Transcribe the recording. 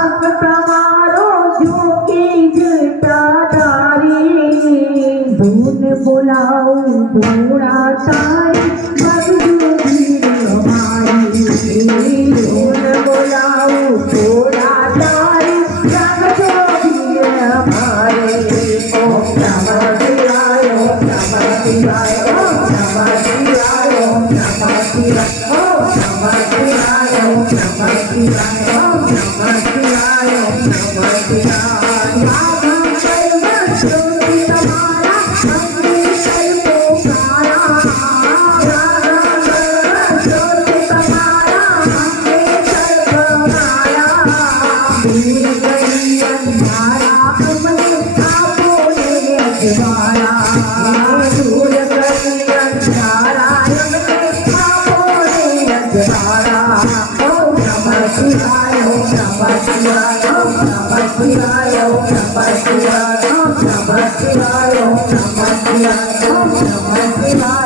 હાથ તમારો જોકી જટાધારી ધૂન બોલાવું ભોળા તારી ભગજો ધીર અમારી ધૂન બોલાવું ભોળા તારી ભગજો ધીર અમારે ઓમ નમઃ શિવાય ઓમ નમઃ શિવાય ઓમ નમઃ શિવાય ઓમ નમઃ શિવાય ઓમ નમઃ શિવાય ઓમ નમઃ શિવાય ઓમ નમઃ શિવાય ઓમ નમઃ શિવાય Om Namah Shivaya.